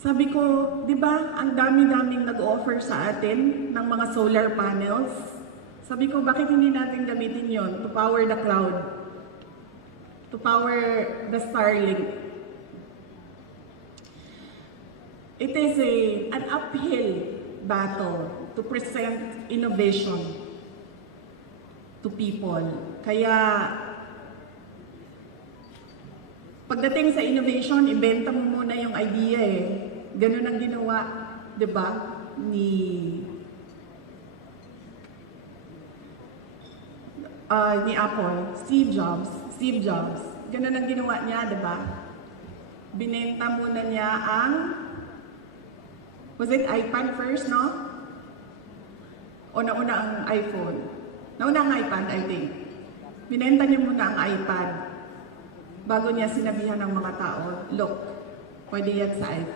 Sabi ko, di ba, ang dami-daming nag-offer sa atin ng mga solar panels. Sabi ko, bakit hindi natin gamitin yon to power the cloud? To power the Starlink. It is an uphill battle to present innovation to people. Kaya, pagdating sa innovation, ibenta mo muna yung idea eh. Ganun ang ginawa, di ba, ni Apple, Steve Jobs. Ganun ang ginawa niya, di ba? Binenta muna niya ang, was it iPad first, no? O nauna ang iPhone? Nauna ang iPad, I think. Binenta niya muna ang iPad bago niya sinabihan ng mga tao, look, pwede yan sa iPad.